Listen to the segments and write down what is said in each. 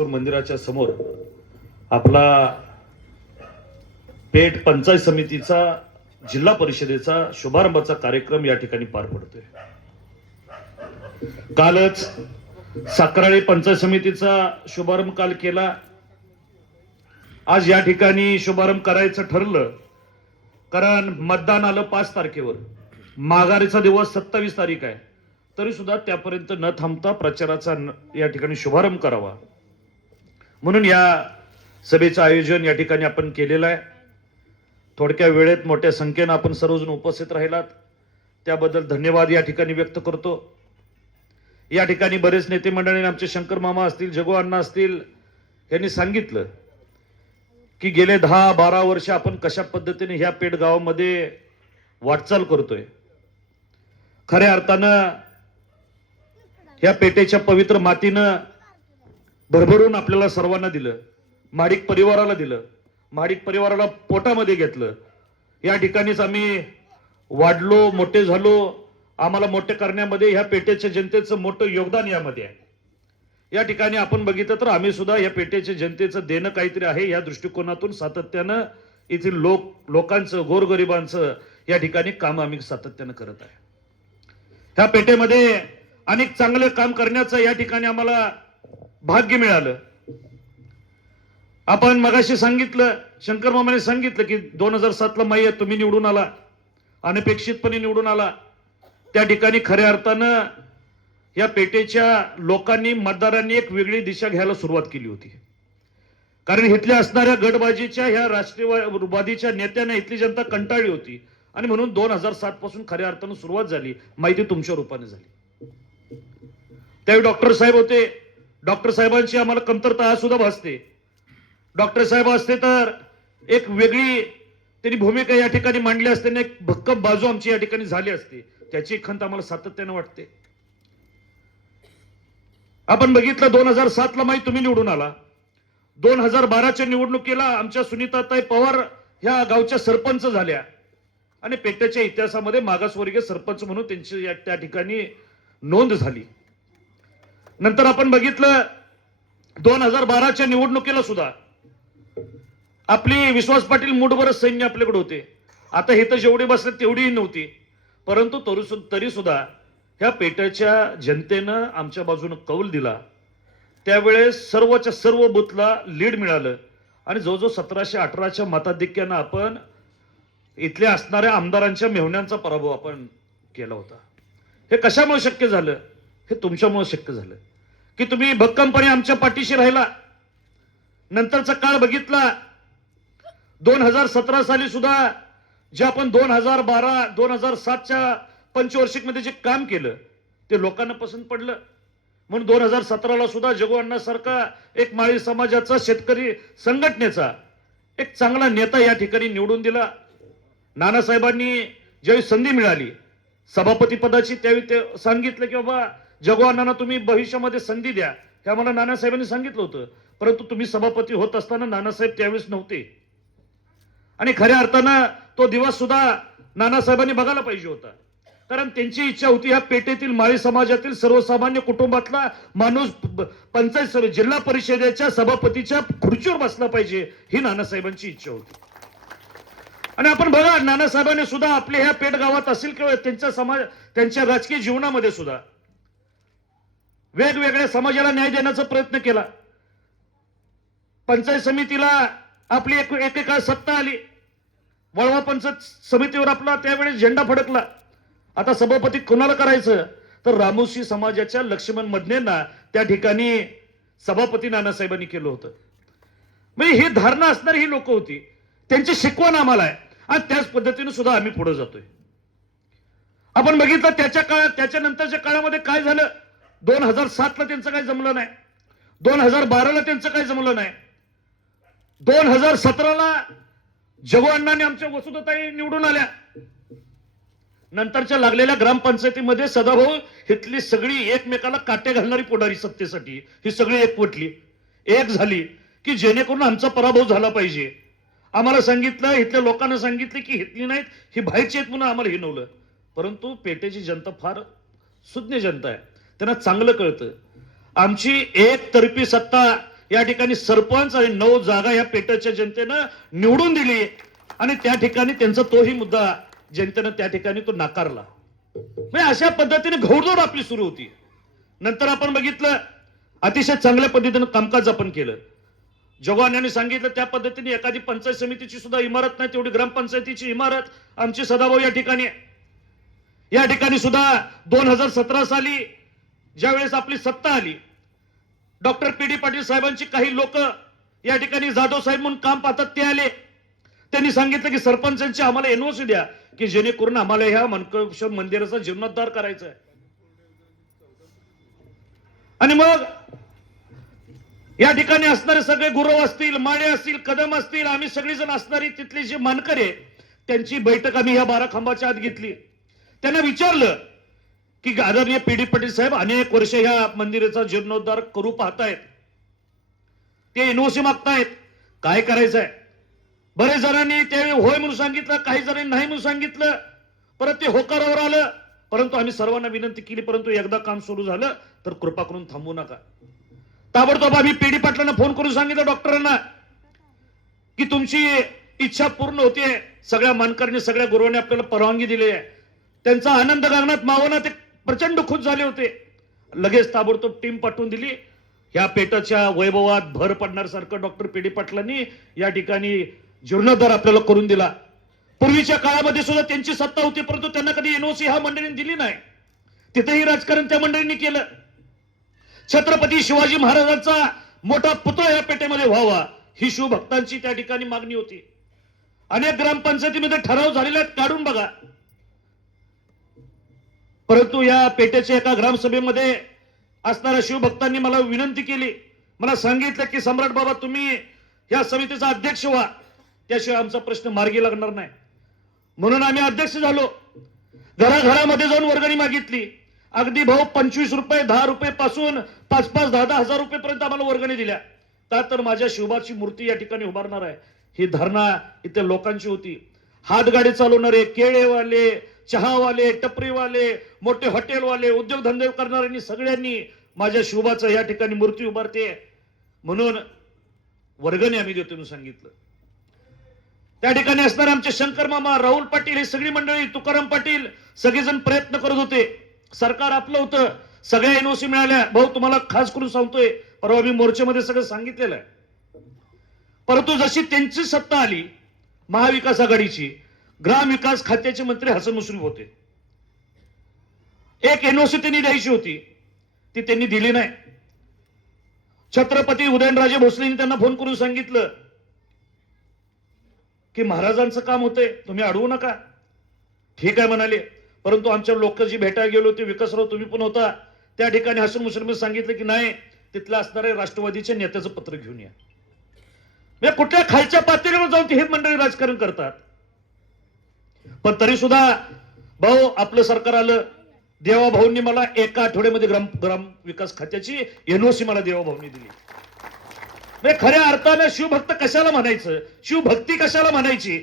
मंदिराच्या समोर आपला पेठ पंचायत समितीचा जिल्हा परिषदेचा शुभारंभाचा कार्यक्रम या ठिकाणी पार पडतोय। कालच साखराळे पंचायत समितीचा शुभारंभ काल केला। आज या ठिकाणी शुभारंभ करायचं ठरलं कारण मतदान आलं 5 तारखेवर, माघारीचा दिवस 27 तारीख आहे, तरी सुद्धा त्यापर्यंत न थांबता प्रचाराचा या ठिकाणी शुभारंभ करावा म्हणून या सभेचं आयोजन या ठिकाणी आपण केलेलं आहे। थोडक्या वेळेत मोठ्या संख्येने आपण सर्वजण उपस्थित राहिलात त्याबद्दल धन्यवाद या ठिकाणी व्यक्त करतो। या ठिकाणी बरेच नेते मंडळी, आमचे शंकर मामा असतील, जगो अण्णा असतील, यांनी सांगितलं की गेले 10-12 वर्ष आपण कशा पद्धतीने ह्या पेठ गावामध्ये वाटचाल करतोय। खऱ्या अर्थानं ह्या पेठेच्या पवित्र मातीनं भरभरून आपल्याला सर्वांना दिलं, महाडिक परिवाराला दिलं, महाडिक परिवाराला पोटामध्ये घेतलं। या ठिकाणीच आम्ही वाढलो, मोठे झालो, आम्हाला मोठे करण्यामध्ये ह्या पेठेच्या जनतेचं मोठं योगदान यामध्ये आहे। या ठिकाणी आपण बघितलं तर आम्ही सुद्धा या पेठेच्या जनतेचं देणं काहीतरी आहे या दृष्टिकोनातून सातत्यानं येथील लोकांचं, गोरगरिबांचं या ठिकाणी काम आम्ही सातत्यानं करत आहे। ह्या पेठेमध्ये अनेक चांगले काम करण्याचं या ठिकाणी आम्हाला भाग्य मिळालं। आपण मगाशी सांगितलं, शंकर मामाने सांगितलं की 2007 ला माई तुम्ही निवडून आला, अनपेक्षितपणे निवडून आला। त्या ठिकाणी खऱ्या अर्थानं या पेठेच्या लोकांनी, मतदारांनी एक वेगळी दिशा घ्यायला सुरुवात केली होती, कारण इथल्या असणाऱ्या गटबाजीच्या ह्या राष्ट्रवादीच्या नेत्यांना इथली जनता कंटाळली होती आणि म्हणून 2007 पासून खऱ्या अर्थानं सुरुवात झाली, माहिती तुमच्या रूपाने झाली। त्यावेळी डॉक्टर साहेब होते, डॉक्टर साहेबांची आम्हाला कमतरता सुद्धा भासते। डॉक्टर साहेब असते तर एक वेगळी त्यांनी भूमिका या ठिकाणी मांडली असते, एक भक्कम बाजू आमची या ठिकाणी झाली असते, त्याची खंत आम्हाला सातत्यानं वाटते। आपण बघितलं 2007 ला माई तुम्ही निवडून आला, 2012च्या निवडणुकीला आमच्या सुनीताताई पवार ह्या गावच्या सरपंच झाल्या आणि पेठेच्या इतिहासामध्ये मागासवर्गीय सरपंच म्हणून त्यांची त्या ठिकाणी नोंद झाली। नंतर आपण बघितलं 2012च्या निवडणुकीला सुद्धा आपली विश्वास पाटील मुठभर सैन्य आपल्याकडे होते। आता हे तर जेवढे बसले तेवढीही नव्हती, परंतु तरी सुद्धा ह्या पेठेच्या जनतेनं आमच्या बाजूने कौल दिला। त्यावेळेस सर्वच्या सर्व बूथला लीड मिळालं आणि जवळजवळ 1718च्या मताधिक्यानं आपण इथल्या असणाऱ्या आमदारांच्या मेहण्यांचा पराभव आपण केला होता। हे कशामुळे शक्य झालं? हे तुमच्यामुळे शक्य झालं की तुम्ही भक्कमपणे आमच्या पाठीशी राहिला। नंतरचा काळ बघितला, 2017 साली सुद्धा जे आपण 2012-2007च्या पंचवार्षिक मध्ये जे काम केलं ते लोकांना पसंत पडलं, म्हणून 2017ला सुद्धा जगो अण्णा सारखा एक माळी समाजाचा, शेतकरी संघटनेचा एक चांगला नेता या ठिकाणी निवडून दिला। नानासाहेबांनी ज्यावेळी संधी मिळाली सभापती पदाची, त्यावेळी ते सांगितलं की बाबा जगो अण्णांना तुम्ही भविष्यामध्ये संधी द्या, हे आम्हाला नानासाहेबांनी सांगितलं होतं, परंतु तुम्ही सभापती होत असताना नानासाहेब त्यावेळेस नव्हते आणि खऱ्या अर्थानं तो दिवस सुद्धा नानासाहेबांनी बघायला पाहिजे होता, कारण त्यांची इच्छा होती ह्या पेठेतील माळी समाजातील सर्वसामान्य कुटुंबातला माणूस पंचायत जिल्हा परिषदेच्या सभापतीच्या खुर्चीवर बसला पाहिजे, ही नानासाहेबांची इच्छा होती। आणि आपण बघा, नानासाहेबांनी सुद्धा आपल्या ह्या पेठ गावात असेल किंवा त्यांच्या राजकीय जीवनामध्ये सुद्धा वेगवेगळ्या समाजाला न्याय देण्याचा प्रयत्न केला। पंचायत समितीला आपली एकेकाळ सत्ता आली, वळवा पंचायत समितीवर आपला त्यावेळेस झेंडा फडकला। आता सभापती कोणाला करायचं तर रामोशी समाजाच्या लक्ष्मण मधनेंना त्या ठिकाणी सभापती नानासाहेबांनी केलं होतं। म्हणजे ही धारणा असणारी ही लोक होती, त्यांची शिकवण आम्हाला आहे आणि त्याच पद्धतीने सुद्धा आम्ही पुढे जातोय। आपण बघितलं त्याच्या नंतरच्या काळामध्ये काय झालं, 2007 ला त्यांचं काही जमलं नाही, 2012ला त्यांचं काही जमलं नाही, 2017 ला जगो अण्णांनी आमच्या वसुधाताई निवडून आल्या। नंतरच्या लागलेल्या ग्रामपंचायतीमध्ये सदाभाऊ इथली सगळी एकमेकाला काटे घालणारी पुढारी सत्तेसाठी ही सगळी एकवटली, एक झाली की जेणेकरून आमचा पराभव झाला पाहिजे। आम्हाला सांगितलं, इथल्या लोकांना सांगितलं की इथली नाहीत, ही बाहेरची आहेत म्हणून आम्हाला हिनवलं, परंतु पेठेची जनता फार सुज्ञ जनता आहे, त्यांना चांगलं कळतं आमची एकतर्फी सत्ता या ठिकाणी सरपंच आणि 9 जागा या पेठच्या जनतेनं निवडून दिली आणि त्या ठिकाणी त्यांचा तोही मुद्दा जनतेनं त्या ठिकाणी तो नाकारला. म्हणजे अशा पद्धतीने घोडदौड आपली सुरू होती. नंतर आपण बघितलं अतिशय चांगल्या पद्धतीनं कामकाज आपण केलं. जगवान यांनी सांगितलं त्या पद्धतीने एखादी पंचायत समितीची सुद्धा इमारत नाही तेवढी ग्रामपंचायतीची इमारत आमची सदाभाऊ या ठिकाणी. या ठिकाणी सुद्धा 2017 साली ज्यावेळेस आपली सत्ता आली, डॉक्टर पी.डी. पाटील साहेबांची काही लोक या ठिकाणी जाधव साहेब म्हणून काम पाहतात ते आले. त्यांनी सांगितलं की सरपंचांची आम्हाला एनओसी द्या की जेणेकरून आम्हाला ह्या मनकेश्वर मंदिराचा जीर्णोद्धार करायचा आहे. आणि मग या ठिकाणी असणारे सगळे गुरव असतील, माळे असतील, कदम असतील, आम्ही सगळेजण असणारी तिथली जी मानकरे त्यांची बैठक आम्ही ह्या 12 खांबाच्या आत घेतली. त्यांना विचारलं की आदरणीय पी.डी. पाटील साहेब अनेक वर्ष ह्या मंदिराचा जीर्णोद्धार करू पाहतायत, ते एनओसी मागतायत, काय करायचं आहे? बरेच जणांनी ते होय म्हणून सांगितलं, काही जणांनी नाही म्हणून सांगितलं, परत ते होकारावर आलं. परंतु आम्ही सर्वांना विनंती केली, परंतु एकदा काम सुरू झालं तर कृपा करून थांबू नका. ताबडतोब आम्ही पी.डी. पाटलांना फोन करून सांगितलं डॉक्टरांना की तुमची इच्छा पूर्ण होते. सगळ्या मानकऱ्यांनी सगळ्या गुरुवांनी आपल्याला परवानगी दिली आहे. त्यांचा आनंद गगनात मावना, ते प्रचंड खुश झाले होते. लगेच ताबडतोब टीम पाठवून दिली. ह्या पेठाच्या वैभवात भर पडण्यासारखं डॉक्टर पी.डी. पाटलांनी या ठिकाणी जीर्णोद्धार आपल्याला करून दिला. पूर्वीच्या काळामध्ये सुद्धा त्यांची सत्ता होती, परंतु त्यांना कधी एनओसी ह्या मंडळींनी दिली नाही. तिथेही राजकारण त्या मंडळींनी केलं. छत्रपती शिवाजी महाराजांचा मोठा पुतळा या पेठेमध्ये व्हावा ही शिवभक्तांची त्या ठिकाणी मागणी होती. अनेक ग्रामपंचायतीमध्ये ठराव झालेले आहेत, काढून बघा. परंतु या पेठेच्या एका ग्रामसभेमध्ये असणाऱ्या शिवभक्तांनी मला विनंती केली, मला सांगितलं की सम्राट बाबा तुम्ही या समितीचा अध्यक्ष व्हा, त्याशिवाय आमचा प्रश्न मार्गी लागणार नाही. म्हणून आम्ही अध्यक्ष झालो. घराघरामध्ये जाऊन वर्गणी मागितली. अगदी भाऊ 25 रुपये 10 रुपये पासून 5-5, 10-10 हजार रुपये पर्यंत आम्हाला वर्गणी दिल्या. का तर माझ्या शिवबाची मूर्ती या ठिकाणी उभारणार आहे ही धारणा इथे लोकांची होती. हातगाडी चालवणारे, केळेवाले, चहावाले, टपरीवाले, मोठे हॉटेलवाले, उद्योगधंदे करणाऱ्यांनी सगळ्यांनी माझ्या शिवबाचं या ठिकाणी मूर्ती उभारते म्हणून वर्गणी आम्ही देतो म्हणून सांगितलं. त्या ठिकाणी असणारे आमचे शंकर मामा, राहुल पाटील, ही सगळी मंडळी, तुकाराम पाटील, सगळेजण प्रयत्न करत होते. सरकार आपलं होतं, सगळ्या एनओसी मिळाल्या. भाऊ तुम्हाला खास करून सांगतोय, परवा मी मोर्चामध्ये सगळं सांगितलेलं आहे. परंतु जशी त्यांची सत्ता आली महाविकास आघाडीची, ग्रामविकास खात्याचे मंत्री हसन मुश्रीफ होते. एक एनओसी त्यांनी द्यायची होती, ती त्यांनी दिली नाही. छत्रपती उदयनराजे भोसलेंनी त्यांना फोन करून सांगितलं की महाराजांचं काम होतंय, तुम्ही अडवू नका. ठीक आहे म्हणाले. परंतु आमच्या लोक जी भेटायला गेलो होते, विकासराव तुम्ही पण होता, त्या ठिकाणी हसन मुश्रीफने सांगितलं की नाही, तिथल्या असणाऱ्या राष्ट्रवादीच्या नेत्याचं पत्र घेऊन या. म्हणजे कुठल्या खालच्या पातळीवर जाऊन ते हे मंडळी राजकारण करतात. पण तरी सुद्धा भाऊ आपलं सरकार आलं. देवाभाऊंनी मला एका आठवड्यामध्ये ग्राम विकास खात्याची एनओसी मला देवाभाऊंनी दिली. म्हणजे खऱ्या अर्थाने शिवभक्त कशाला म्हणायचं, शिवभक्ती कशाला म्हणायची,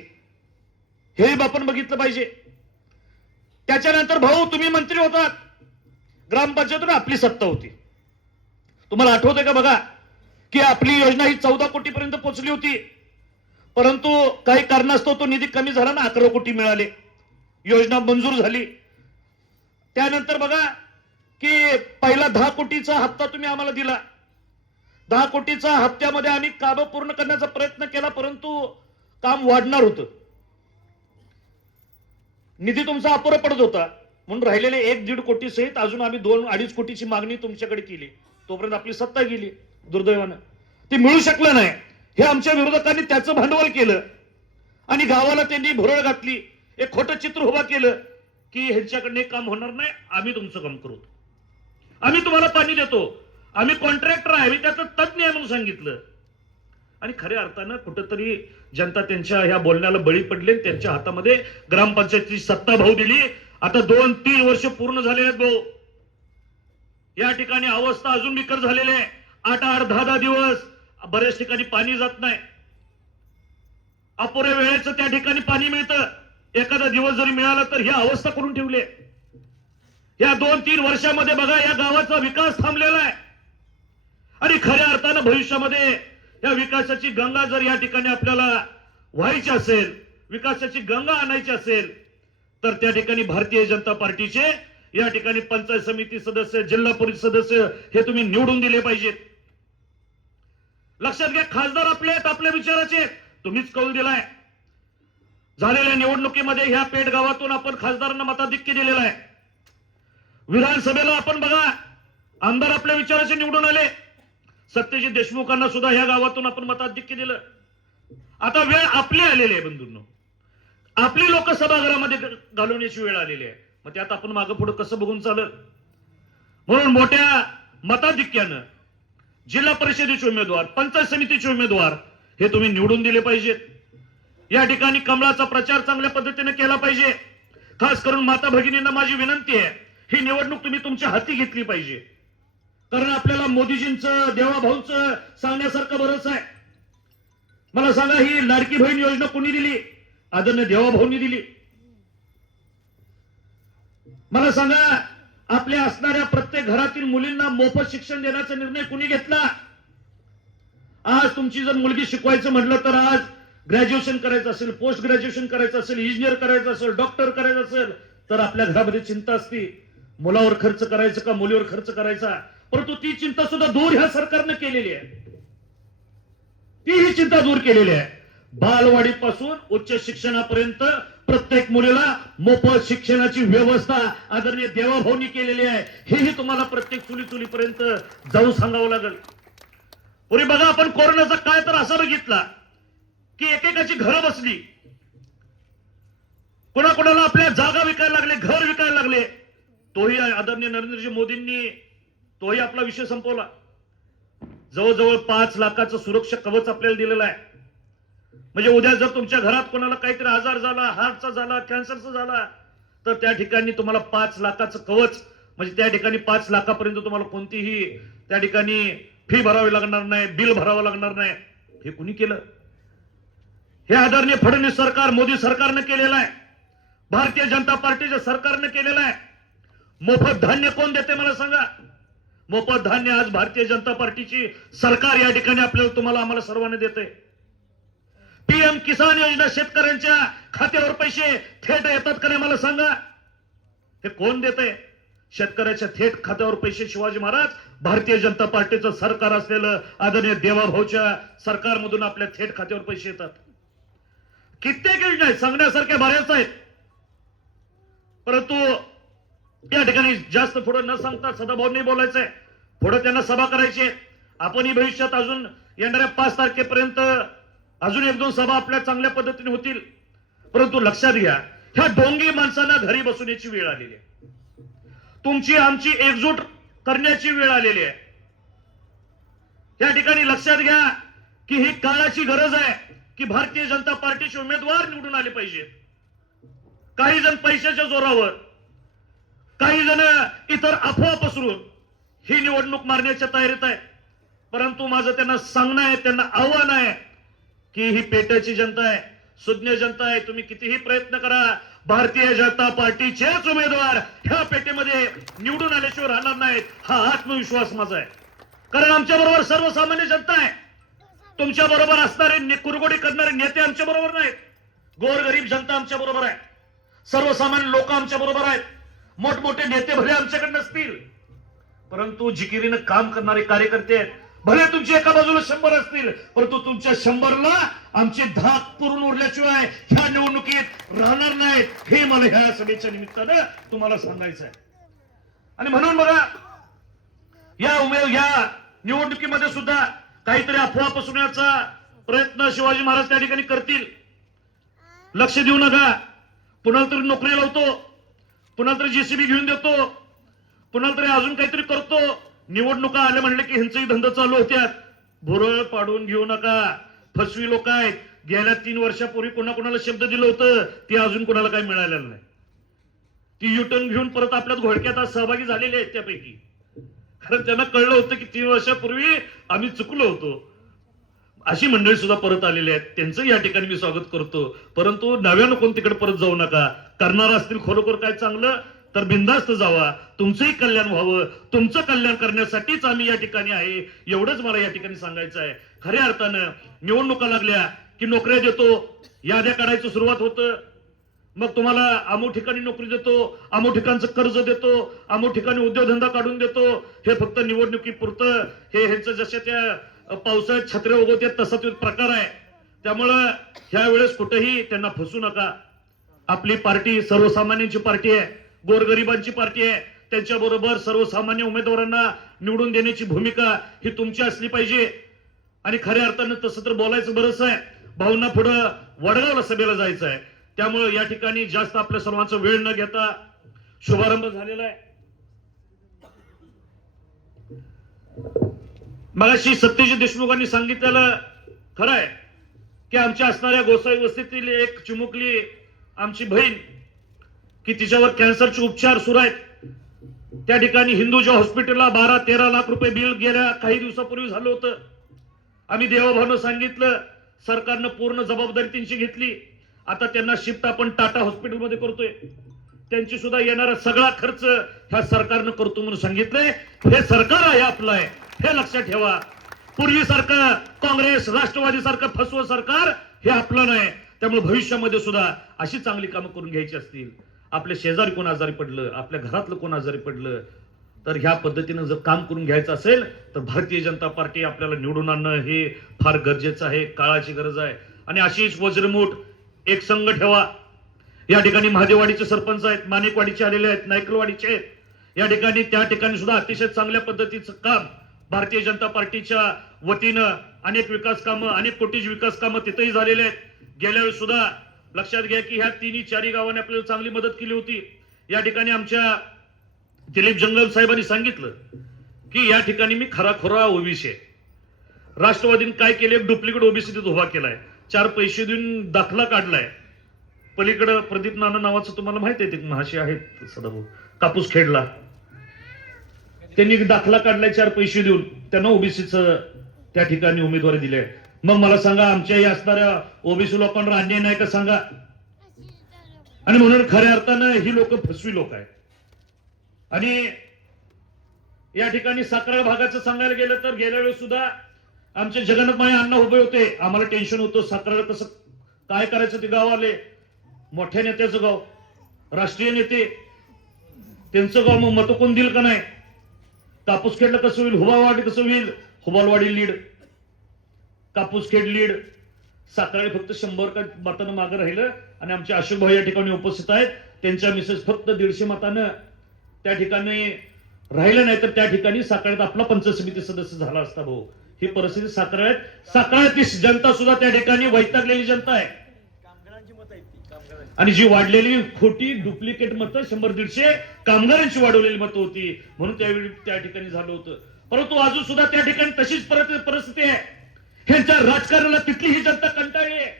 हे आपण बघितलं पाहिजे. त्याच्यानंतर भाऊ तुम्ही मंत्री होतात, ग्रामपंचायतीतून आपली सत्ता होती. तुम्हाला आठवतंय का बघा की आपली योजना ही 14 कोटीपर्यंत पोहोचली होती. परंतु काही कारणास्तव तो निधी कमी झाला ना, 11 कोटी मिळाले, योजना मंजूर झाली. त्यानंतर बघा की पहिला 10 कोटीचा हप्ता तुम्ही आम्हाला दिला. 10 कोटीचा हप्त्यामध्ये आम्ही काम पूर्ण करण्याचा प्रयत्न केला, परंतु काम वाढणार होतं. निधी तुमचा अपुरा पडत होता म्हणून राहिलेले 1-1.5 कोटी सहित अजून आम्ही 2-2.5 कोटीची मागणी तुमच्याकडे केली. तोपर्यंत आपली सत्ता गेली दुर्दैवानं, ते मिळू शकलं नाही. हे आमच्या विरोधकांनी त्याचं भांडवल केलं आणि गावाला त्यांनी भुरळ घातली, एक खोटं चित्र उभा केलं की ह्यांच्याकडनं काम होणार नाही, आम्ही तुमचं काम करू, आम्ही तुम्हाला पाणी देतो, आम्ही कॉन्ट्रॅक्टर आहे, आम्ही त्याचं तज्ञ आहे म्हणून सांगितलं. आणि खऱ्या अर्थानं कुठंतरी जनता त्यांच्या ह्या बोलण्याला बळी पडले. त्यांच्या हातामध्ये ग्रामपंचायतीची सत्ता भाऊ दिली. आता 2-3 वर्ष पूर्ण झालेले आहेत भाऊ. या ठिकाणी अवस्था अजून बिकर झालेली आहे. 8-8, 10-10 दिवस बऱ्याच ठिकाणी पाणी जात नाही. अपुऱ्या वेळेचं त्या ठिकाणी पाणी मिळतं. एखादा दिवस जरी मिळाला तर ही अवस्था करून ठेवली. या 2-3 वर्षामध्ये बघा या गावाचा विकास थांबलेला आहे. आणि खऱ्या अर्थानं भविष्यामध्ये या विकासाची गंगा जर या ठिकाणी आपल्याला व्हायची असेल, विकासाची गंगा आणायची असेल, तर त्या ठिकाणी भारतीय जनता पार्टीचे या ठिकाणी पंचायत समिती सदस्य, जिल्हा परिषद सदस्य हे तुम्ही निवडून दिले पाहिजेत. लक्षात घ्या, खासदार आपले आहेत, आपल्या विचाराचे, तुम्हीच कौल दिलाय. झालेल्या निवडणुकीमध्ये ह्या पेठ गावातून आपण खासदारांना मताधिक्य दिलेला आहे. विधानसभेला आपण बघा, आमदार आपल्या विचाराचे निवडून आले. सत्यजित देशमुखांना सुद्धा ह्या गावातून आपण मताधिक्य दिलं. आता वेळ आपली आलेली आहे बंधूंनो, आपली लोक सभागृहामध्ये घालवण्याची वेळ आलेली आहे. मग त्यात आपण मागं पुढे कसं बघून चालत. म्हणून मोठ्या मताधिक्यानं जिल्हा परिषदेचे उमेदवार, पंचायत समितीचे उमेदवार हे तुम्ही निवडून दिले पाहिजेत. या ठिकाणी कमळाचा प्रचार चांगल्या पद्धतीने केला पाहिजे. खास करून माता भगिनींना माझी विनंती आहे, ही निवडणूक तुम्ही तुमच्या हाती घेतली पाहिजे. कारण आपल्याला मोदीजींचं, देवाभाऊंचं सांगण्यासारखं बरंच आहे. मला सांगा, ही लाडकी बहीण योजना कोणी दिली? आदरणीय देवाभाऊंनी दिली. मला सांगा, आपल्या असणाऱ्या प्रत्येक घरातील मुलींना मोफत शिक्षण देण्याचा निर्णय कुणी घेतला? आज तुमची जर मुलगी शिकवायचं म्हटलं तर आज ग्रॅज्युएशन करायचं असेल, पोस्ट ग्रॅज्युएशन करायचं असेल, इंजिनियर करायचं असेल, डॉक्टर करायचं असेल, तर आपल्या घरामध्ये चिंता असते, मुलावर खर्च करायचा का मुलीवर खर्च करायचा. परंतु ती चिंता सुद्धा दूर ह्या सरकारने केलेली आहे. तीही चिंता दूर केलेली आहे. बालवाडीपासून उच्च शिक्षणापर्यंत प्रत्येक मुलीला मोफत शिक्षणाची व्यवस्था आदरणीय देवाभाऊंनी केलेली आहे. हेही तुम्हाला प्रत्येक चुलीपर्यंत जाऊन सांगावं लागेल. पुढे बघा, आपण कोरोनाचा काळ तर असा बघितला की एकेकाची घरं बसली, कोणाकोणाला आपल्या जागा विकायला लागले, घर विकायला लागले. तोही आदरणीय नरेंद्रजी मोदींनी तोही आपला विषय संपवला. जवळजवळ 5 लाखाचं सुरक्षा कवच आपल्याला दिलेलं आहे. म्हणजे उद्या जर तुमच्या घरात कोणाला काहीतरी आजार झाला, हार्टचा झाला, कॅन्सरचा झाला, तर त्या ठिकाणी तुम्हाला 5 लाखाचं कवच, म्हणजे त्या ठिकाणी 5 लाखापर्यंत तुम्हाला कोणतीही त्या ठिकाणी फी भरावी लागणार नाही, बिल भरावं लागणार नाही. हे कुणी केलं? हे आदरणीय फडणवीस सरकार, मोदी सरकारनं केलेलं आहे. भारतीय जनता पार्टीच्या सरकारनं केलेलं आहे. मोफत धान्य कोण देते मला सांगा? मोफत धान्य आज भारतीय जनता पार्टीची सरकार या ठिकाणी आपल्याला, तुम्हाला, आम्हाला सर्वांना देते. पीएम किसान योजना, शेतकऱ्यांच्या खात्यावर पैसे थेट येतात का नाही मला सांगा? हे कोण देते? शेतकऱ्याच्या थेट खात्यावर पैसे शिवाजी महाराज, भारतीय जनता पार्टीचं सरकार असलेलं आदरणीय देवाभाऊच्या सरकारमधून आपल्या थेट खात्यावर पैसे येतात. कित्येक योजना आहेत, सांगण्यासारख्या बऱ्याच आहेत. परंतु या ठिकाणी जास्त पुढे न सांगता सदाभाऊंनी बोलायचंय, पुढे त्यांना सभा करायची. आपणही भविष्यात अजून येणाऱ्या 5 तारखेपर्यंत अजून 1-2 सभा आपल्या चांगल्या पद्धतीने होतील. परंतु लक्षात घ्या, ह्या ढोंगी माणसांना घरी बसवण्याची वेळ आलेली आहे. तुमची आमची एकजूट करण्याची वेळ आलेली आहे. या ठिकाणी लक्षात घ्या की ही काळाची गरज आहे की भारतीय जनता पार्टीचे उमेदवार निवडून आले पाहिजेत. काही जण पैशाच्या जोरावर, काही जण इतर अफवा पसरून ही निवडणूक मारण्याच्या तयारीत आहे. परंतु माझं त्यांना सांगणं आहे, त्यांना आव्हान आहे की ही पेटाची जनता आहे, सुज्ञ जनता आहे. तुम्ही कितीही प्रयत्न करा, भारतीय जनता पार्टीचेच उमेदवार ह्या पेटेमध्ये निवडून आल्याशिवाय राहणार नाहीत, हा आत्मविश्वास माझा आहे. कारण आमच्या बरोबर सर्वसामान्य जनता आहे. तुमच्या बरोबर असणारे कुरगोडी करणारे नेते आमच्या बरोबर नाहीत. गोरगरीब जनता आमच्या बरोबर आहे. सर्वसामान्य लोक आमच्या बरोबर आहेत. मोठमोठे नेते भले आमच्याकडे नसतील, परंतु जिकिरीनं काम करणारे कार्यकर्ते आहेत. भले तुमच्या एका बाजूला 100 असतील, परंतु तुमच्या 100ला आमचे धाक पुरून उरल्याशिवाय ह्या निवडणुकीत राहणार नाहीत, हे मला ह्या सभेच्या निमित्तानं तुम्हाला सांगायचं आहे. आणि म्हणून बघा, या निवडणुकीमध्ये सुद्धा काहीतरी अफवा पसरवण्याचा प्रयत्न शिवाजी महाराज त्या ठिकाणी करतील. लक्ष देऊ नका. पुन्हा तरी नोकरी लावतो, पुन्हा तरी जेसीबी घेऊन देतो, पुन्हा तरी अजून काहीतरी करतो. निवडणुका आल्या म्हणले की ह्यांचेही धंदा चालू होत्यात. भुरळ पाडून घेऊ नका. फसवी लोक आहेत. गेल्या 3 वर्षापूर्वी कोणाकोणाला शब्द दिलं होतं ते अजून कोणाला काही मिळालेलं नाही. ती युटर्न घेऊन परत आपल्याच घोडक्यात आज सहभागी झालेले आहेत त्यापैकी. कारण त्यांना कळलं होतं की 3 वर्षापूर्वी आम्ही चुकलो होतो. अशी मंडळी सुद्धा परत आलेली आहेत. त्यांचं या ठिकाणी मी स्वागत करतो. परंतु नव्यानं कोण तिकडे परत जाऊ नका. करणार असतील खरोखर काय चांगलं, तर बिनधास्त जावा, तुमचंही कल्याण व्हावं, तुमचं कल्याण करण्यासाठीच आम्ही या ठिकाणी आहे, एवढंच मला या ठिकाणी सांगायचं आहे. खऱ्या अर्थानं निवडणुका लागल्या की नोकऱ्या देतो, याद्या काढायचं सुरुवात होतं, मग तुम्हाला अमुक ठिकाणी नोकरी देतो, अमुक ठिकाणचं कर्ज देतो, अमुक ठिकाणी उद्योगधंदा काढून देतो. हे फक्त निवडणुकीपुरतं, हे ह्यांचं जशा त्या पावसाळ्यात छत्र्या उगवते तसा तो प्रकार आहे. त्यामुळं ह्या वेळेस कुठेही त्यांना फसू नका. आपली पार्टी सर्वसामान्यांची पार्टी आहे, गोरगरिबांची पार्टी आहे. त्यांच्याबरोबर सर्वसामान्य उमेदवारांना निवडून देण्याची भूमिका ही तुमची असली पाहिजे. आणि खऱ्या अर्थानं तसं तर बोलायचं बरंच आहे. भाऊंना पुढं वडगावला सभेला जायचं आहे. त्यामुळे या ठिकाणी जास्त आपल्या सर्वांचा वेळ न घेता शुभारंभ झालेला आहे. मगाशी सत्यजित देशमुखांनी सांगितलेलं खरं आहे की आमच्या असणाऱ्या गोसाई वस्तीतील एक चिमुकली आमची बहीण की तिच्यावर कॅन्सरचे उपचार सुरू आहेत. त्या ठिकाणी हिंदूच्या हॉस्पिटलला 12-13 लाख रुपये बिल गेल्या काही दिवसापूर्वी झालं होतं. आम्ही देवाभावनं सांगितलं, सरकारनं पूर्ण जबाबदारी त्यांची घेतली. आता त्यांना शिफ्ट आपण टाटा हॉस्पिटलमध्ये करतोय. त्यांची सुद्धा येणारा सगळा खर्च ह्या सरकारनं करतो म्हणून सांगितलंय. हे सरकार आहे आपलं आहे, हे लक्षात ठेवा. पूर्वीसारखं काँग्रेस राष्ट्रवादी सारखं फसवं सरकार हे आपलं नाही. त्यामुळे भविष्यामध्ये सुद्धा अशी चांगली कामं करून घ्यायची असतील, आपल्या शेजारी कोण आजारी पडलं, आपल्या घरातलं कोण आजारी पडलं, तर ह्या पद्धतीनं जर काम करून घ्यायचं असेल तर भारतीय जनता पार्टी आपल्याला निवडून आणणं हे फार गरजेचं आहे, काळाची गरज आहे. आणि अशीच वज्रमूठ एक संघ ठेवा. या ठिकाणी महादेववाडीचे सरपंच आहेत, माणिकवाडीचे आलेले आहेत, नायकलवाडीचे आहेत. या ठिकाणी त्या ठिकाणी सुद्धा अतिशय चांगल्या पद्धतीचं काम भारतीय जनता पार्टीच्या वतीनं अनेक विकास कामं, अनेक कोटीची विकास कामं तिथेही झालेले आहेत. गेल्या वेळेस सुद्धा लक्षात घ्या की ह्या 3-4 गावांनी आपल्याला चांगली मदत केली होती. या ठिकाणी आमच्या दिलीप जंगल साहेबांनी सांगितलं की या ठिकाणी मी खराखोरा ओबीसी आहे. राष्ट्रवादीने काय केले, डुप्लिकेट ओबीसी तिथे उभा केलाय, 4 पैसे देऊन दाखला काढलाय. पलीकडे प्रदीप नाना नावाचं तुम्हाला माहिती आहे, ते महाशय आहेत सदाभाऊ, कापूस खेडला, त्यांनी दाखला काढलाय 4 पैसे देऊन, त्यांना ओबीसीचं त्या ठिकाणी उमेदवारी दिली. मग मला सांगा, आमच्या या असणाऱ्या ओबीसी लोकांना अन्याय नाही का सांगा? आणि म्हणून खऱ्या अर्थानं ही लोक फसवी लोक आहेत. आणि या ठिकाणी सातारा भागाचं सांगायला गेलं तर गेल्या वेळेस सुद्धा आमचे जगन्नाथ माने अण्णा उभे होते. आम्हाला टेन्शन होतं, सातारा कसं काय करायचं. ते गाव आले, मोठ्या नेत्याचं गाव, राष्ट्रीय नेते, त्यांचं गाव, मग मत कोण दिल का नाही? कापूस खेडला कसं होईल, हुबालवाडी कसं होईल? हुबालवाडी लीड, कापूस खेड लीड. सातारा फक्त 100 मतानं मागे राहिलं. आणि आमचे अशोक भाऊ या ठिकाणी उपस्थित आहेत, त्यांच्या मिसेस फक्त 150 मतानं त्या ठिकाणी राहिलं नाही, तर त्या ठिकाणी साताऱ्यात आपला पंचायत समिती सदस्य झाला असता. भाऊ, ही परिस्थिती साताऱ्यातली जनता सुद्धा त्या ठिकाणी वैतागलेली जनता आहे. आणि जी वाढलेली खोटी डुप्लिकेट मतं 100-150 कामगारांची वाढवलेली मतं होती, म्हणून त्यावेळी त्या ठिकाणी झालं होतं. परंतु अजून सुद्धा त्या ठिकाणी तशीच परिस्थिती आहे. ह्यांच्या राजकारणाला तिथली ही जनता कंटाळली आहे.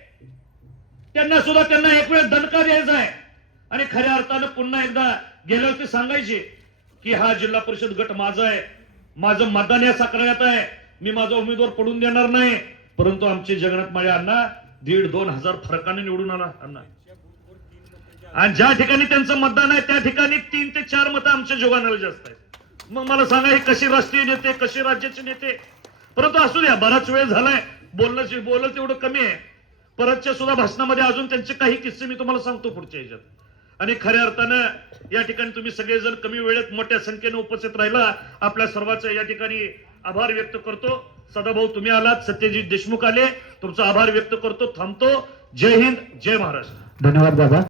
त्यांना सुद्धा एक वेळ दणका द्यायचा आहे. आणि खऱ्या अर्थानं पुन्हा एकदा गेल्यावरती सांगायचे की हा जिल्हा परिषद गट माझा आहे, माझं मतदान या साताऱ्यात आहे, मी माझा उमेदवार पडून देणार नाही. परंतु आमचे जगन्नाथ माळे अण्णा 1,500-2,000 हजार फरकाने निवडून आला अण्णा. आणि ज्या ठिकाणी त्यांचं मतदान आहे त्या ठिकाणी 3 ते 4 मतं आमच्या जोगानाला जास्त आहेत. मग मला सांगा, हे कसे राष्ट्रीय नेते, कसे राज्याचे नेते? परंतु असू द्या, बराच वेळ झालाय, बोललं तेवढं कमी आहे. परतच्या सुद्धा भाषणामध्ये अजून त्यांचे काही किस्से मी तुम्हाला सांगतो पुढच्या ह्याच्यात. आणि खऱ्या अर्थानं या ठिकाणी तुम्ही सगळेजण कमी वेळेत मोठ्या संख्येने उपस्थित राहिला, आपल्या सर्वांचा या ठिकाणी आभार व्यक्त करतो. सदाभाऊ तुम्ही आलात, सत्यजित देशमुख आले, तुमचा आभार व्यक्त करतो, थांबतो. जय हिंद, जय महाराष्ट्र. धन्यवाद दादा.